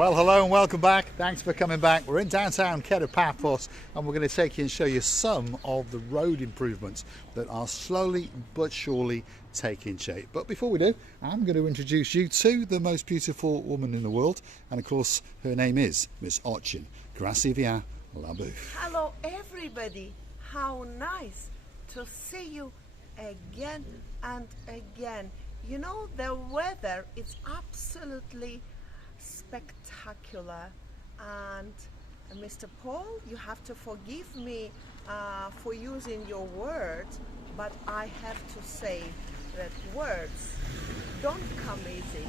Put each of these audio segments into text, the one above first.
Well, hello and welcome back. Thanks for coming back. We're in downtown Kato Paphos and we're going to take you and show you some of the road improvements that are slowly but surely taking shape. But before we do, I'm going to introduce you to the most beautiful woman in the world, and of course her name is Miss Ochin. Krasivia Labouf. Hello everybody, how nice to see you again and again. You know, the weather is absolutely spectacular, and Mr. Paul, you have to forgive me for using your words, but I have to say that words don't come easy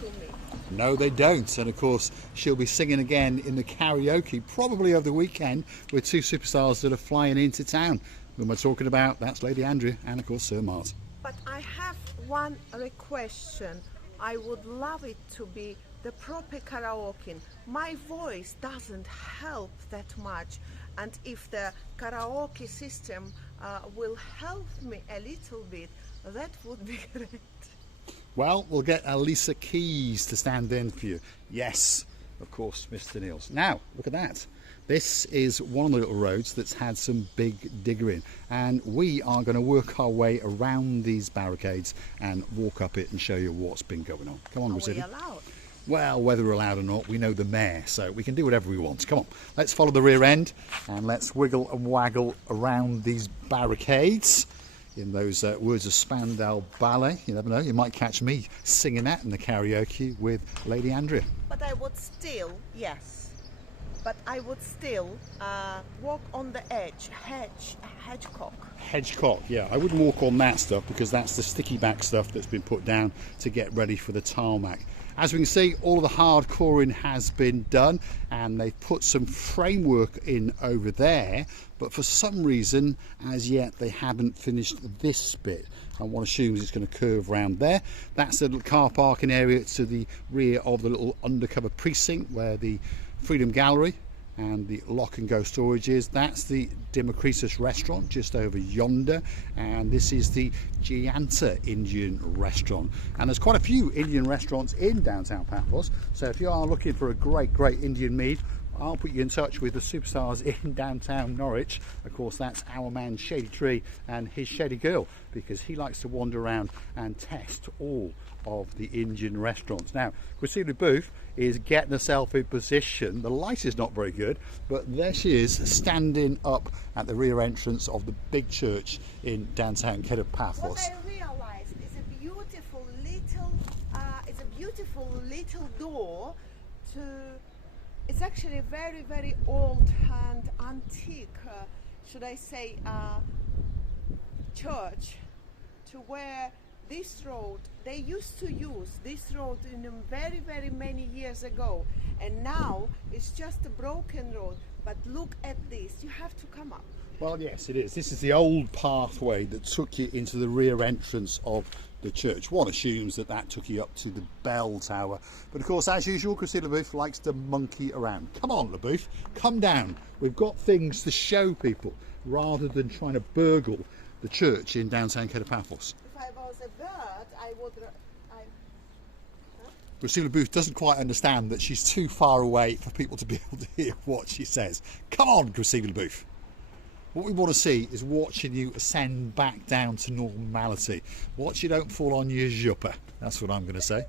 to me. No, they don't. And of course, she'll be singing again in the karaoke, probably over the weekend, with two superstars that are flying into town. Who am I talking about? That's Lady Andrea and of course Sir Mart. But I have one request. I would love it to be the proper karaoke. My voice doesn't help that much, and if the karaoke system will help me a little bit, that would be great. Well, we'll get Elisa Keys to stand in for you. Yes, of course, Mr. Niels. Now, look at that. This is one of the little roads that's had some big diggering, and we are going to work our way around these barricades and walk up it and show you what's been going on. Come on, Are Rosita. we allowed? Well, whether we're allowed or not, we know the mayor, so we can do whatever we want. Come on, let's follow the rear end and let's wiggle and waggle around these barricades in those words of Spandau Ballet. You never know, you might catch me singing that in the karaoke with Lady Andrea. But I would still, yes, but I would still walk on the edge, hedgecock. Hedgecock, yeah, I wouldn't walk on that stuff because that's the sticky back stuff that's been put down to get ready for the tarmac. As we can see, all of the hard coring has been done and they've put some framework in over there, but for some reason as yet they haven't finished this bit. I want to assume it's going to curve around there. That's the little car parking area to the rear of the little undercover precinct where the Freedom Gallery and the Lock and Go storage is. That's the Democritus restaurant just over yonder, and this is the Gianta Indian restaurant. And there's quite a few Indian restaurants in downtown Paphos, so if you are looking for a great Indian meal, I'll put you in touch with the superstars in downtown Norwich. Of course, that's our man Shady Tree and his Shady Girl, because he likes to wander around and test all of the Indian restaurants. Now, Krasivia Labouf is getting herself in position. The light is not very good, but there she is standing up at the rear entrance of the big church in downtown Kato Paphos. What I realized is a beautiful little door to. It's actually very old and antique, should I say, church, to where this road, they used to use this road in very many years ago, and now it's just a broken road. But look at this, you have to come up. Well, yes, it is. This is the old pathway that took you into the rear entrance of the church. One assumes that that took you up to the bell tower, but of course, as usual, Krasivia Labouf likes to monkey around. Come on, Labouf, come down. We've got things to show people rather than trying to burgle the church in downtown Kato Paphos. If I was a bird, I would. Krasivia Labouf doesn't quite understand that she's too far away for people to be able to hear what she says. Come on, Krasivia Labouf. What we want to see is watching you ascend back down to normality. Watch you don't fall on your jupper. That's what I'm going to say.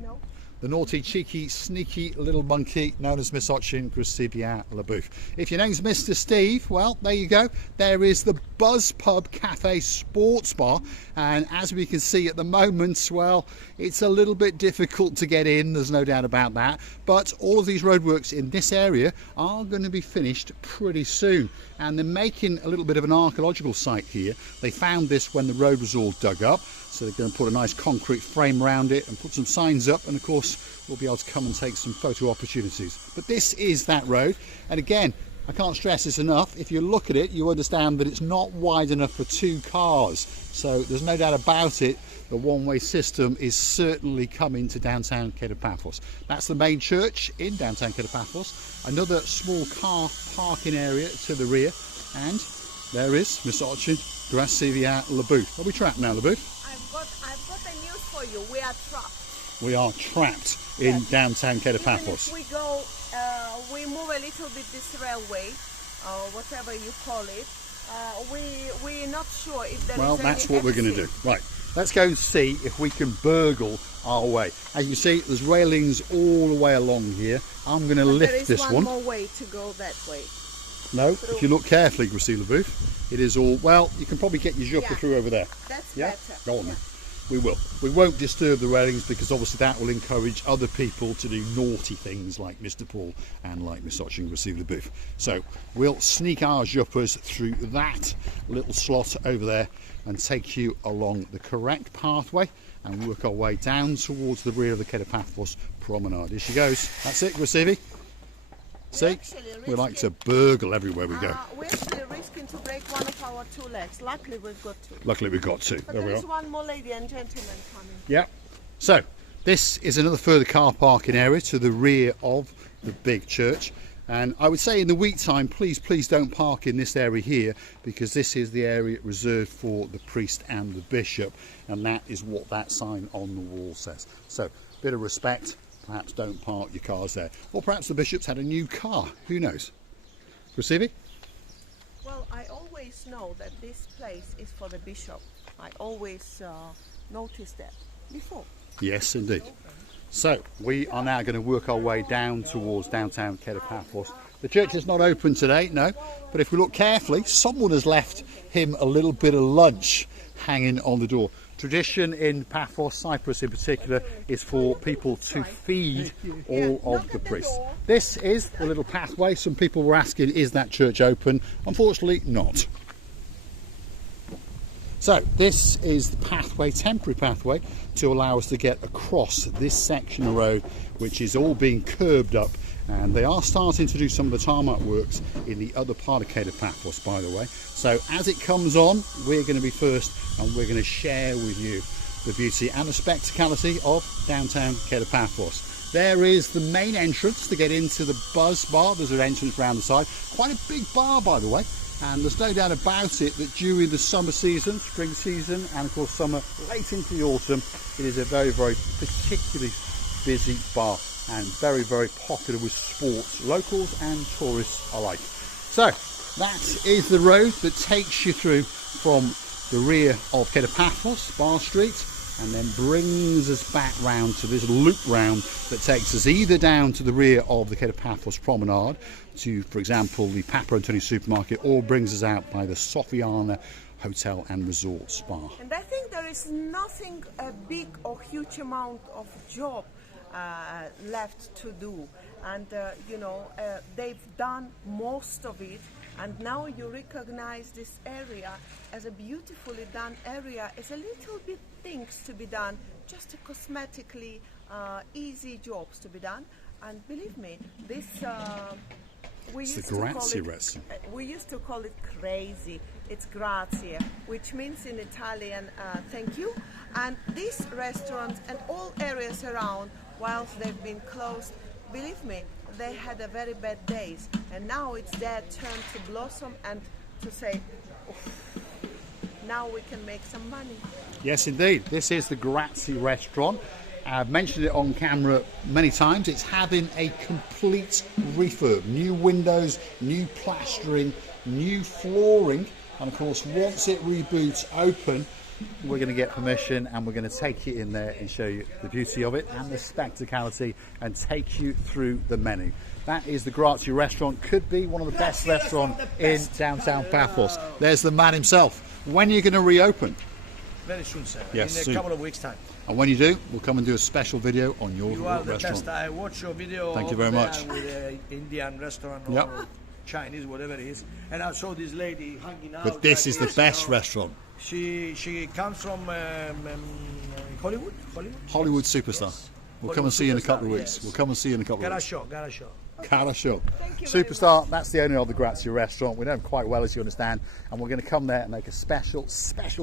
No. The naughty, cheeky, sneaky little monkey known as Miss Ochin, Krasivia Labouf. If your name's Mr. Steve, well, there you go. There is the Buzz Pub Cafe Sports Bar, and as we can see at the moment, well, it's a little bit difficult to get in, there's no doubt about that, but all of these roadworks in this area are going to be finished pretty soon, and they're making a little bit of an archaeological site here. They found this when the road was all dug up, so they're going to put a nice concrete frame around it and put some signs up, and of course we'll be able to come and take some photo opportunities. But this is that road, and again, I can't stress this enough, if you look at it you understand that it's not wide enough for two cars, so there's no doubt about it, the one-way system is certainly coming to downtown Kato Paphos. That's the main church in downtown Kato Paphos, another small car parking area to the rear, and there is Miss Ochin, Krasivia Labouf. Are we trapped now, Labouf? I've got the news for you. We are trapped. We are trapped in downtown Kato Paphos. If we go, we move a little bit this railway, or whatever you call it. We're not sure if there is Well, that's what we're going to do. exit. Right, let's go and see if we can burgle our way. As you can see, there's railings all the way along here. I'm going to lift this one. There is one more way to go that way. No, if you look carefully, Gracila Booth, it is all, well, you can probably get your jumper through over there. That's Yeah? better. Go on then. We will. We won't disturb the railings because obviously that will encourage other people to do naughty things like Mr. Paul and like Miss Hotch and Gracila Booth. So we'll sneak our jumpers through that little slot over there and take you along the correct pathway and work our way down towards the rear of the Kato Paphos promenade. Here she goes. That's it, Gracila. See, we like to burgle everywhere we go. We're actually risking to break one of our two legs. Luckily, we've got two. Luckily, we've got two. But There we there are. is one more lady and gentleman coming. Yeah. So this is another further car parking area to the rear of the big church. And I would say in the week time, please don't park in this area here because this is the area reserved for the priest and the bishop. And that is what that sign on the wall says. So, bit of respect. Perhaps don't park your cars there. Or perhaps the bishop's had a new car. Who knows? Gracila? Well, I always know that this place is for the bishop. I always noticed that before. Yes, indeed. So we are now going to work our way down towards downtown Kato Paphos. The church is not open today, no, but if we look carefully, someone has left him a little bit of lunch hanging on the door. Tradition in Paphos Cyprus in particular is for people to feed all of the priests. This is the little pathway. Some people were asking, is that church open? Unfortunately not. So this is the pathway, temporary pathway, to allow us to get across this section of road, which is all being curbed up, and they are starting to do some of the tarmac works in the other part of Kato Paphos, by the way. So as it comes on, we're going to be first, and we're going to share with you the beauty and the spectacality of downtown Kato Paphos. There is the main entrance to get into the Buzz Bar. There's an entrance round the side. Quite a big bar, by the way. And there's no doubt about it that during the summer season, spring season, and of course summer late into the autumn, it is a very, very particularly busy bar and very, very popular with sports, locals and tourists alike. So that is the road that takes you through from the rear of Kato Paphos, Bar Street, and then brings us back round to this loop round that takes us either down to the rear of the Kato Paphos promenade to, for example, the Papa Antonio supermarket, or brings us out by the Sofiana Hotel and Resort Spa. And I think there is nothing a big or huge amount of job left to do, and they've done most of it, and now you recognize this area as a beautifully done area. It's a little bit things to be done, just a cosmetically easy jobs to be done, and believe me, this we used to call it crazy. It's grazie, which means in Italian thank you. And these restaurants and all areas around, whilst they've been closed, believe me, they had a very bad days, and now it's their turn to blossom and to say, oof, now we can make some money. Yes, indeed. This is the Grazie restaurant. I've mentioned it on camera many times. It's having a complete refurb. New windows, new plastering, new flooring. And of course, once it reboots open, we're going to get permission and we're going to take you in there and show you the beauty of it and the spectacality and take you through the menu. That is the Grazie restaurant. Could be one of the best restaurants in downtown Paphos. There's the man himself. When are you going to reopen? Very soon, sir. Yes, in a couple of weeks' time. And when you do, we'll come and do a special video on your You are the restaurant. best. I watch your video. Thank you very much. With Indian restaurant or Yep. Chinese, whatever it is. And I saw this lady hanging out. But this like is the this, best restaurant. She comes from Hollywood. Hollywood superstar. Yes. We'll come and see you in a couple of Superstar, weeks. yes. We'll come and see you in a couple of weeks. Gotta show. Cara show. Thank you very Superstar, that's the owner of the Grazie restaurant. We know him quite well, as you understand, and we're going to come there and make a special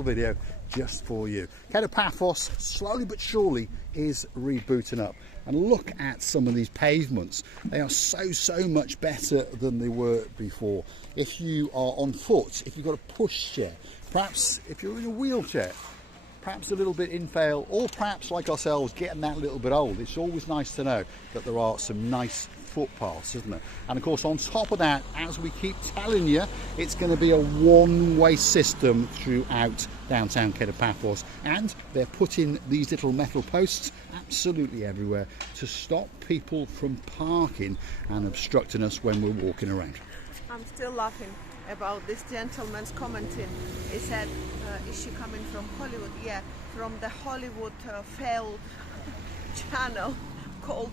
video just for you. Kato Paphos, slowly but surely, is rebooting up. And look at some of these pavements. They are so much better than they were before. If you are on foot, if you've got a push chair, perhaps if you're in a wheelchair, perhaps a little bit infale, or perhaps like ourselves getting that little bit old, it's always nice to know that there are some nice footpaths, isn't it? And of course, on top of that, as we keep telling you, it's going to be a one-way system throughout downtown Kato Paphos, and they're putting these little metal posts absolutely everywhere to stop people from parking and obstructing us when we're walking around. I'm still laughing about this gentleman's commenting. He said, is she coming from Hollywood? Yeah, from the Hollywood failed channel called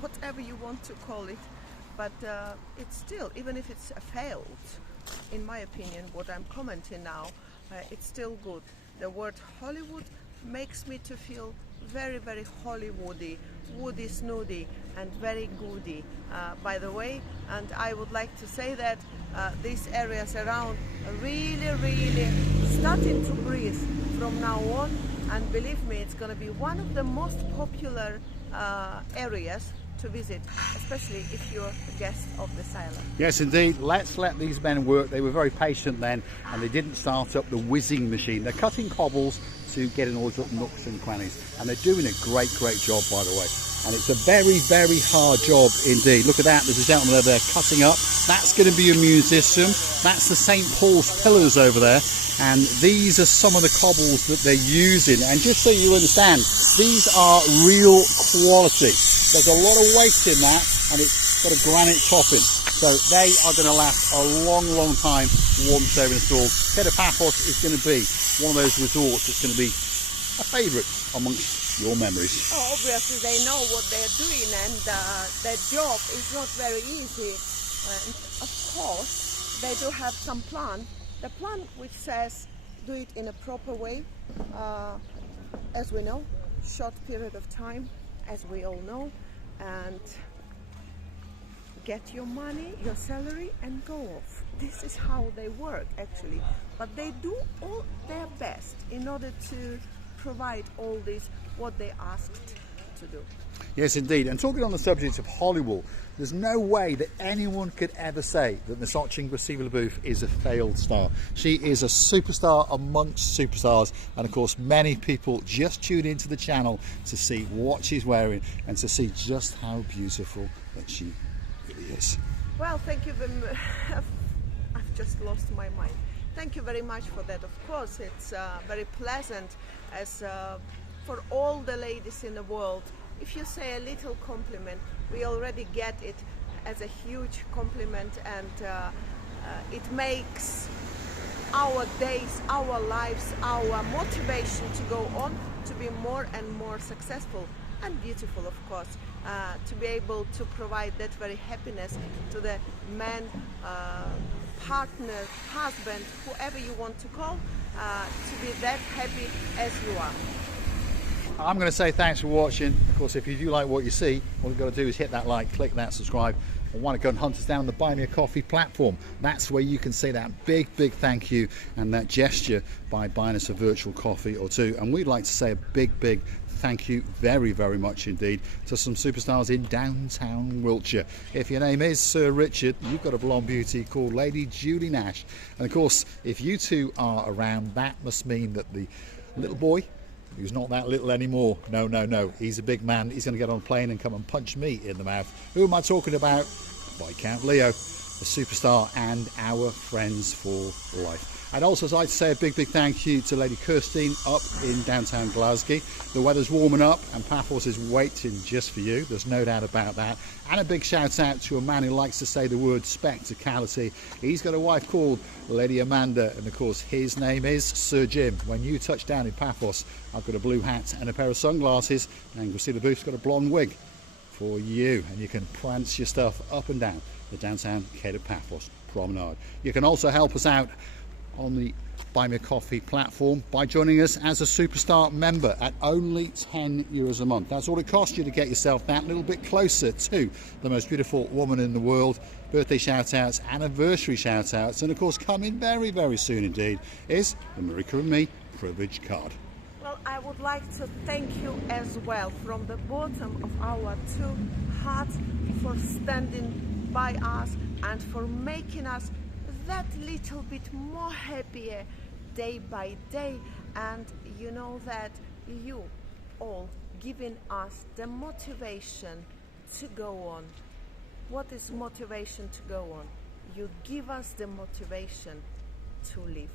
whatever you want to call it. But it's still, even if it's a failed, in my opinion, what I'm commenting now, it's still good. The word Hollywood makes me to feel very, very Hollywoody, woody, snoody, and very goody, by the way. And I would like to say that these areas around are really, really starting to breathe from now on. And believe me, it's going to be one of the most popular areas to visit, especially if you're a guest of this island. Yes, indeed. Let's let these men work. They were very patient then, and they didn't start up the whizzing machine. They're cutting cobbles to get in all the nooks and crannies, and they're doing a great, great job, by the way. And it's a very, very hard job indeed. Look at that. There's a gentleman over there cutting up. That's going to be a museum. That's the St. Paul's pillars over there. And these are some of the cobbles that they're using. And just so you understand, these are real quality. There's a lot of weight in that, and it's got a granite topping. So they are going to last a long, long time once they're installed. Kato Paphos is going to be one of those resorts that's going to be a favourite amongst your memories. Oh, obviously they know what they're doing, and their job is not very easy. And of course, they do have some plan. The plan which says do it in a proper way, as we know, short period of time, as we all know, and get your money, your salary, and go off. This is how they work, actually. But they do all their best in order to provide all this, what they asked to do. Yes, indeed. And talking on the subject of Hollywood, there's no way that anyone could ever say that Nosotching Vasilibooth is a failed star. She is a superstar amongst superstars, and of course many people just tune into the channel to see what she's wearing and to see just how beautiful that she really is. Well, thank you very much. I've just lost my mind. Thank you very much for that. Of course, it's very pleasant as for all the ladies in the world. If you say a little compliment, we already get it as a huge compliment, and it makes our days, our lives, our motivation to go on to be more and more successful and beautiful, of course, to be able to provide that very happiness to the man, partner, husband, whoever you want to call, to be that happy as you are. I'm going to say thanks for watching. Of course, if you do like what you see, all you've got to do is hit that like, click that subscribe, and want to go and hunt us down on the Buy Me a Coffee platform. That's where you can say that big, big thank you and that gesture by buying us a virtual coffee or two. And we'd like to say a big, big thank you very, very much indeed to some superstars in downtown Wiltshire. If your name is Sir Richard, you've got a blonde beauty called Lady Julie Nash. And of course, if you two are around, that must mean that the little boy, who's not that little anymore, no, he's a big man. He's going to get on a plane and come and punch me in the mouth. Who am I talking about? Viscount Leo, the superstar and our friends for life. And also, as I'd like to say a big, big thank you to Lady Kirstine up in downtown Glasgow. The weather's warming up and Paphos is waiting just for you. There's no doubt about that. And a big shout out to a man who likes to say the word spectacality. He's got a wife called Lady Amanda, and of course his name is Sir Jim. When you touch down in Paphos, I've got a blue hat and a pair of sunglasses, and Vasilibooth's got a blonde wig for you, and you can prance your stuff up and down the downtown Kato Paphos promenade. You can also help us out on the Buy Me a Coffee platform by joining us as a superstar member at only €10 a month. That's all it costs you to get yourself that little bit closer to the most beautiful woman in the world. Birthday shout outs, anniversary shout outs, and of course coming very, very soon indeed is the Marika and Me privilege card. Well, I would like to thank you as well from the bottom of our two hearts for standing by us and for making us that little bit more happier day by day, And you know that you all giving us the motivation to go on. What is motivation to go on? You give us the motivation to live.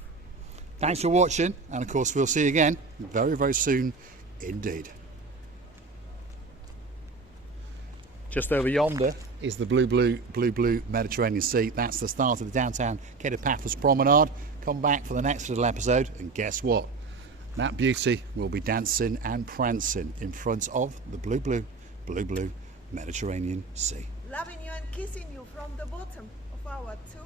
Thanks for watching, and of course we'll see you again very, very soon indeed. Just over yonder is the blue Mediterranean Sea. That's the start of the downtown Kato Paphos promenade. Come back for the next little episode, and guess what? That beauty will be dancing and prancing in front of the blue Mediterranean Sea. Loving you and kissing you from the bottom of our 2